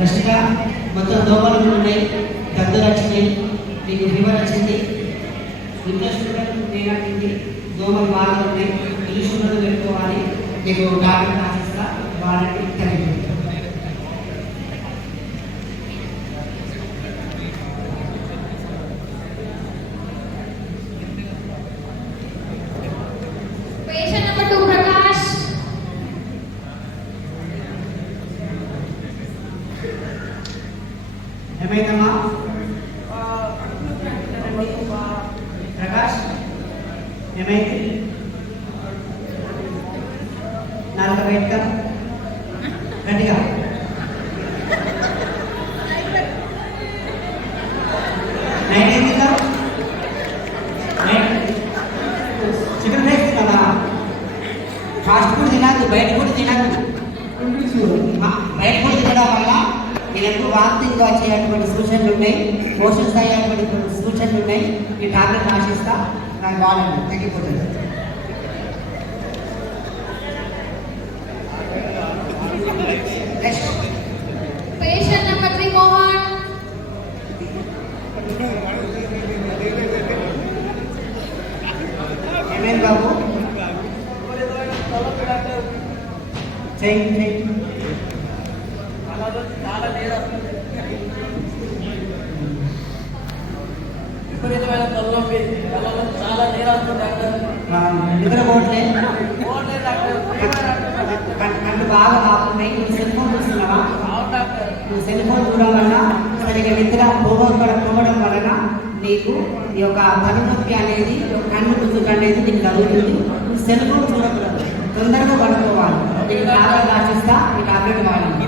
రష్గా మొత్తం దోమలు ఉన్నాయి, దగ్గర వచ్చినాయి, మీకు ఫీవర్ వచ్చింది, ఇంట్రెస్ట్ నేనట్టింది, దోమలు బాగా ఉన్నాయి, ఇల్లు పెట్టుకోవాలి, మీకు డాక్టర్ రాసిస్తా వాళ్ళకి కలిగి ఏమైందమ్మా ప్రకాష్ ఏమైంది? నాలుగు బయట గట్టిగా నైట్ ఏం తిందా? చికెన్ రైస్ తిన్నావా? ఫాస్ట్ ఫుడ్ తినద్దు, బయట ఫుడ్ తినద్దు. బయట ఫుడ్ తినడం వల్ల మీకు వాంతింగ్ వచ్చేటువంటి సూచనలు ఉన్నాయి, మోషన్స్ అయ్యేటువంటి సూచనలు ఉన్నాయి. ఈ టాబ్లెట్ ఆశిస్తా నాకు వాడండి, తగ్గిపోతుంది. Patient number 3 Mohan. ఏమేం బాబు చెయ్యి చాలా నీరు వస్తుంది, విపరీతమైన తలనొప్పి, కళ్ళలో చాలా నీరు వస్తుంది డాక్టర్. నిద్రపోవట్లే, కళ్ళు బాగా ఆపుతున్నాయి. నువ్వు సెల్ ఫోన్ చూస్తున్నావా? అవును డాక్టర్. నువ్వు సెల్ ఫోన్ చూడడం వలన సరిగ్గా నిద్ర పోవడం వలన నీకు ఈ యొక్క తలనొప్పి అనేది, కన్ను గుర్తుకు అనేది నీకు జరుగుతుంది. నువ్వు సెల్ ఫోన్ చూడకూడదు, తొందరగా పడుకోవాలి. నీకు టాబ్లెట్ రాసిస్తా, ఈ టాబ్లెట్ వాడాలి.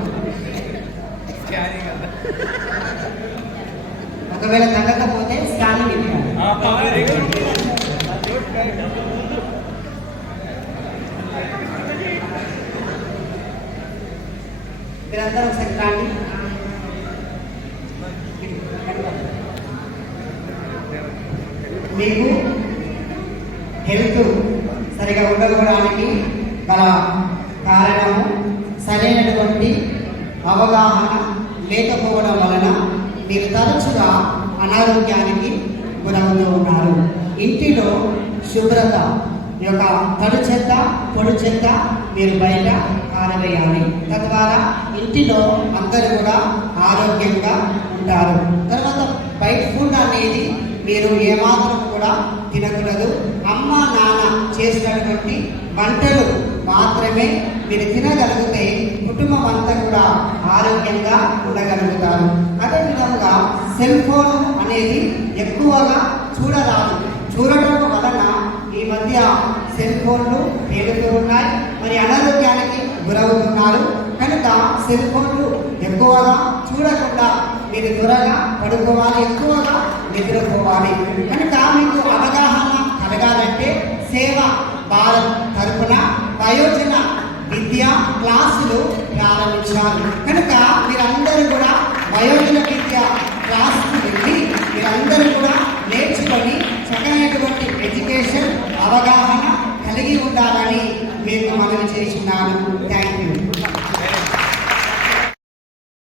ఒకవేళ తగ్గకపోతే స్కానింగ్ ఇవ్వాలి. మీరందరూ ఒకసారి కాండి. మీకు హెల్త్ సరిగా ఉండకపోవడానికి గల కారణము సరైనటువంటి అవగాహన లేకపోవడం వలన మీరు తరచుగా అనారోగ్యానికి గురవుతూ ఉన్నారు. ఇంటి శుభ్రత, ఈ యొక్క తడి చెత్త పొడి చెత్త మీరు బయట పారవేయాలి. తద్వారా ఇంటిలో అందరూ కూడా ఆరోగ్యంగా ఉంటారు. తర్వాత బయట ఫుడ్ అనేది మీరు ఏమాత్రం కూడా తినకూడదు. అమ్మ నాన్న చేసినటువంటి వంటలు మాత్రమే మీరు తినగలిగితే కుటుంబం అంతా కూడా ఆరోగ్యంగా ఉండగలుగుతారు. అదేవిధంగా సెల్ ఫోన్ అనేది ఎక్కువగా చూడరాదు. చూడటం వలన ఈ మధ్య సెల్ ఫోన్లు పేలుతూ ఉన్నాయి, మరి అనారోగ్యానికి గురవుతున్నారు. కనుక సెల్ ఫోన్లు ఎక్కువగా చూడకుండా మీరు త్వరగా పడుకోవాలి, ఎక్కువగా నిద్రపోవాలి. కనుక మీకు అవగాహన కలగాలంటే సేవ భారత్ తరఫున వయోజన విద్యా క్లాసులు ప్రారంభించారు. కనుక మీరందరూ కూడా వయోజన విద్యా క్లాసుకు వెళ్ళి మీరందరూ